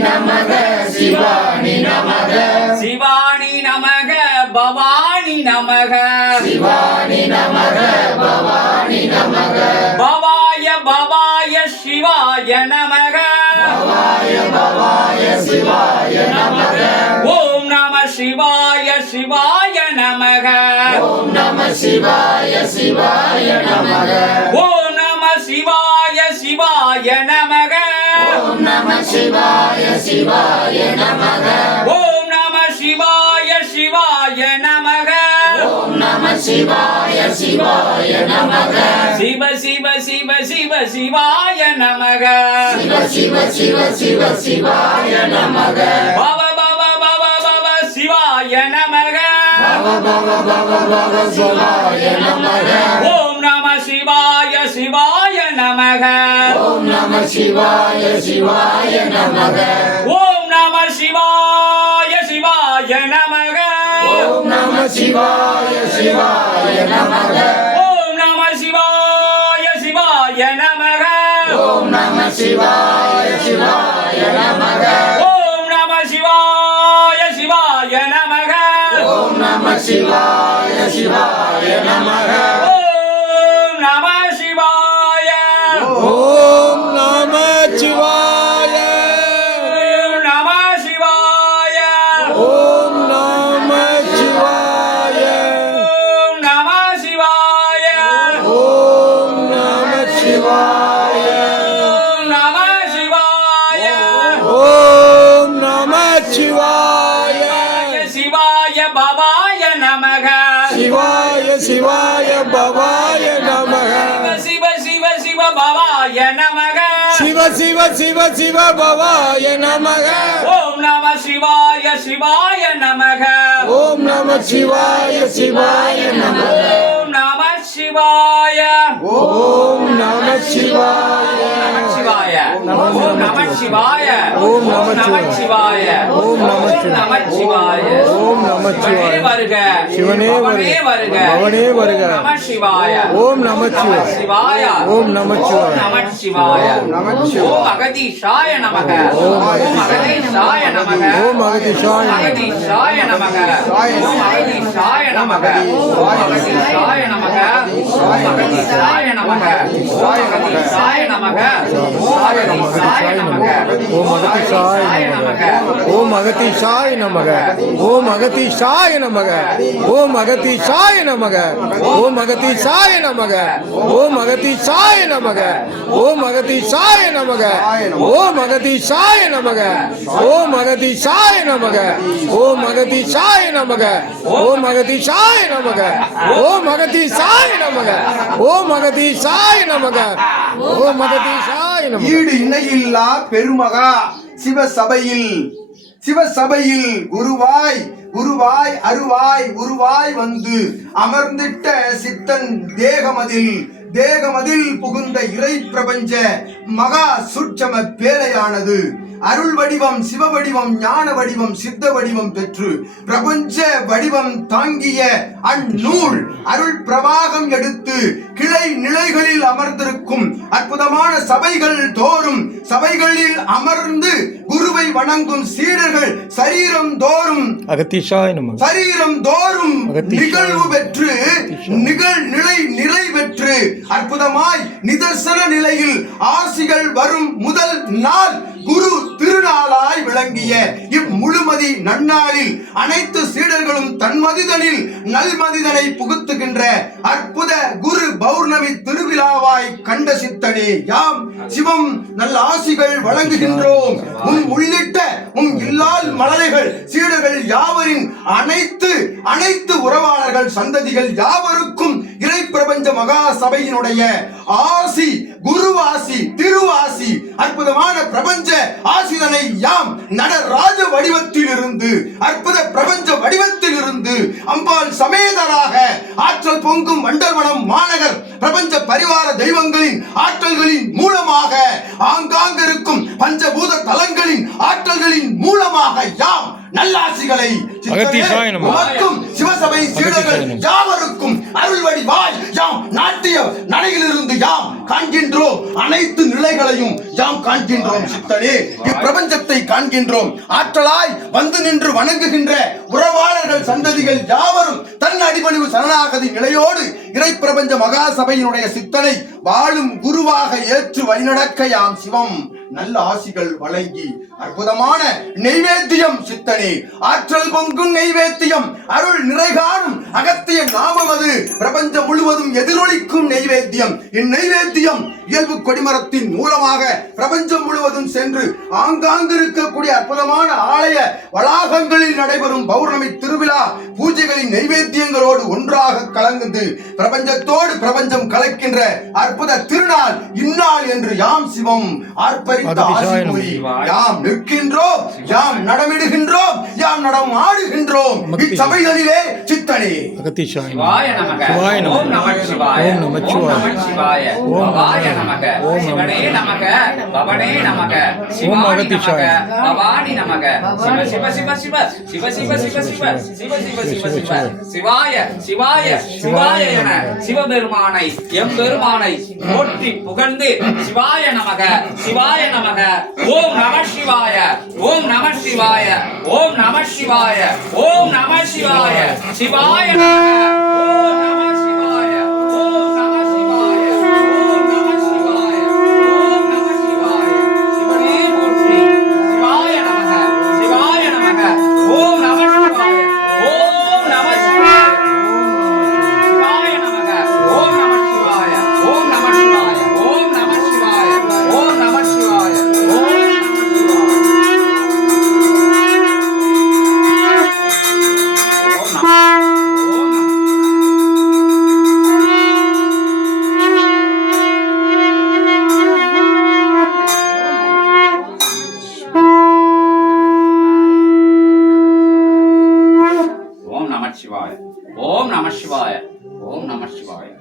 நமக சிவாணி நமக சிவாணி நமக பவானி நமக சிவாணி நமக பவானி நமக பவாய பவாய சிவாய நமக பவாய பவாய சிவாய நமக ஓம் நம சிவாய சிவாய நமக ஓம் நம சிவாய சிவாய நமக ஓம் நம சிவாய சிவாய நமக ஓம் நம சிவாய சிவாய நமக ஓம் நம சிவாய சிவாய நமக ஓம் நம சிவாய சிவாய நமக சிவ சிவ சிவ சிவ சிவாய நமக சிவ சிவ சிவ சிவ சிவாய நமக பவ பவ பவ பவ சிவாய நமக பவ பவ பவ பவ சிவாய நமக ஓம் நம சிவாய சிவாய நமக ஓம் நம சிவாய சிவாய நமக ஓம் நம சிவாய சிவாய நமக ஓம் நம சிவாய சிவாய நமக ஓம் நம சிவாய சிவாய நமக ஓம் நம சிவாய சிவாய நமக ஓம் நம சிவாய சிவாய நமக ஓம் நம சிவாய சிவாய நமக ஓம் நம சிவாய ஓம் நம சிவாய ஓம் நம சிவாய ஓம் நம சிவாய ஓம் நம சிவாய ஓம் நம சிவாய ஓம் நம சிவாய ஓம் நம சிவாய சிவாய பவாய நமக சிவாய சிவாய பவாய நமக சிவ சிவ சிவ பவாய நமக சிவ சிவ சிவ சிவ பவாய நமக ஓம் நம சிவாய சிவாய நமக ஓம் நம சிவாய சிவாய நமக ஓம் நம சிவாய ஓம் நம சிவாய சிவாய ஓம் நம சிவாய ஓம் நம சிவாய ஓம் நம நம சிவாய ஓம் நம சிவாய வருக சிவனே பவனே வருக பவனே வருக நம சிவாய ஓம் நம சிவாய ஓம் நம சிவாய நம சிவாய நம ஓம் அகதீஷாய நமக ஓம் அகதீஷாய நமக ஓம் அகதீஷாய அகதீஷாய நமக ஓம் அகதீஷாய நமக ஓம் அகதீஷாய நமக ஓம் அகதீஷாய நமக ஓம் அகதீஷாய நமக ஓம் அகதீஷாய நமக ஓம் அகதீஷாய நமக ஓம் அகதீஷாய நமக ஓம் அகதீஷாய நமக ஓம் அகதீஷாய நமக ஓம் அகதீஷாய நமக ஓம் அகதீஷாய நமக ஓம் அகதீஷாய நமக ஓம் அகதீஷாய நமக ஓம் அகதீஷாய நமக ஓம் அகதீஷாய நமக ஓம் அகதீஷாய நமக ஓம் அகதீஷாய நமக ஓம் அகதீஷாய நமக ஓம் அகதீஷாய நமக ஈடு இணையில்லா பெருமகா சிவசபையில் குருவாய் குருவாய் அருவாய் உருவாய் வந்து அமர்ந்திட்ட சித்தன் தேகமதில் புகுந்த இறை பிரபஞ்ச மகா சூட்சம பேழையானது அருள் வடிவம் சிவ வடிவம் ஞான வடிவம் சித்த வடிவம் பெற்று பிரபஞ்ச வடிவம் தாங்கிய அந்நூல் அருள் பிரவாகம் எடுத்து கிளை நிலைகளில் அமர்ந்திருக்கும் அற்புதமான சபைகள் தோறும் சபைகளில் அமர்ந்து குருவை வணங்கும் சீடர்கள் சரீரம் தோறும் நிகழ்வு பெற்று நிலை பெற்று அற்புதமாய் நிதர்சன நிலையில் ஆசிகள் வரும் முதல் நாள் குரு திருநாளாய் விளங்கிய இம்முழுமதி நன்னாளில் அனைத்து சீடர்களும் தன்மதிதனில் நல்மதிதனை புகுத்துகின்ற அற்புத குரு பௌர்ணமி திருவிழாவாய் கண்ட சித்தனே யாம் சிவம் நல்ல ஆசிகள் வழங்குகின்றோம் உள்ளிட்ட இல்லால் மலரைகள் சீடர்கள் யாவரின் அனைத்து உறவாளர்கள் சந்ததிகள் யாவருக்கும் இறை பிரபஞ்ச மகா சபையினுடைய ஆசி குரு ஆசி திரு ஆசி அற்புதமான பிரபஞ்ச ஆசிதனை யாம் நடராஜ வடிவத்தில் இருந்து அற்புத பிரபஞ்ச வடிவத்தில் இருந்து அம்பாள் சமேதராக ஆற்றல் பொங்கும் வண்டர்வனம் மாநகர் பிரபஞ்ச பரிவார தெய்வங்களின் ஆற்றல்களின் மூலமாக ஆங்காங்கிருக்கும் பஞ்சபூத தலங்களின் ஆற்றல்களின் மூலமாக யாம் நல்லாசிகளை உமக்கும் சிவசபை சீடர்கள் யாவருக்கும் அருள் வடிவாய் யாம் நாட்டிய நடையிலிருந்து யாம் காண்கின்றோம், அனைத்து நிலைகளையும் யாம் காண்கின்றோம் சித்தனே. இப்பிரபஞ்சத்தை காண்கின்றோம். ஆற்றலாய் வந்து நின்று வணங்குகின்ற உறவாளர்கள் சந்ததிகள் யாவரும் தன் அடிபணிவு சரணாகதி நிலையோடு இறை பிரபஞ்ச மகா சபையினுடைய சித்தனை வாழும் குருவாக ஏற்று வழிநடக்க யாம் சிவம் நல்ல ஆசிகள் வழங்கி அற்புதமான நெய்வேத்தியம் சித்தனே. ஆற்றல் பொங்கும் நெய்வேத்தியம், அருள் நிறைகாணும் அகத்திய நாமம் அது பிரபஞ்சம் முழுவதும் எதிரொலிக்கும் நெய்வேத்தியம். இந்நெய்வேத்தியம் இயல்பு கொடிமரத்தின் மூலமாக பிரபஞ்சம் முழுவதும் சென்று ஆங்காங்கு இருக்கக்கூடிய அற்புதமான ஆலய வளாகங்களில் நடைபெறும் பௌர்ணமி திருவிழா பூஜைகளின் நெய்வேத்தியங்களோடு ஒன்றாக கலந்து பிரபஞ்சத்தோடு பிரபஞ்சம் கலக்கின்ற அற்புத திருநாள் இந்நாள் என்று யாம் சிவம் ஆர்ப்பரித்த ஆசி கூறி யாம் நிற்கின்றோம், யாம் நடமிடுகின்றோம், யாம் நடம் ஆடுகின்றோம் இச்சபைகளிலே சித்தனே. சிவாய நமக. ஓம் நம சிவாய. ஓம் நம சிவாய. பவாய நமக. சிவனே நமக. பவனே நமக. சிவாய நமக. பவானி நமக. சிவ சிவ சிவ சிவ சிவ சிவ சிவ சிவ சிவ சிவ சிவ சிவ சிவாய சிவாய சிவாய என சிவபெருமானை எம்பெருமானை போற்றி புகழ்ந்து சிவாய நமக சிவாய நமக. ஓம் நம சிவாய. ஓம் நம சிவாய. ஓம் நம சிவாய. ஓம் நம சிவாய. சிவாய நமக. ஓம் நம சிவாய. ஓம் நம சிவாய. ஓம் நம சிவாய. ஓம் நம சிவாய. சிவனே போற்றி. சிவாய நமக. சிவாய நமக. ஓம் நம சிவாய. ஓம் நம சிவாய. சிவாய நமக. ஓம் நம சிவாய. ஓம் நம சிவாய. ஓம் நம சிவாய. ஓம் நம சிவாய. ஓம் Om Namah Shivaya. Om Namah Shivaya. Om Namah Shivaya.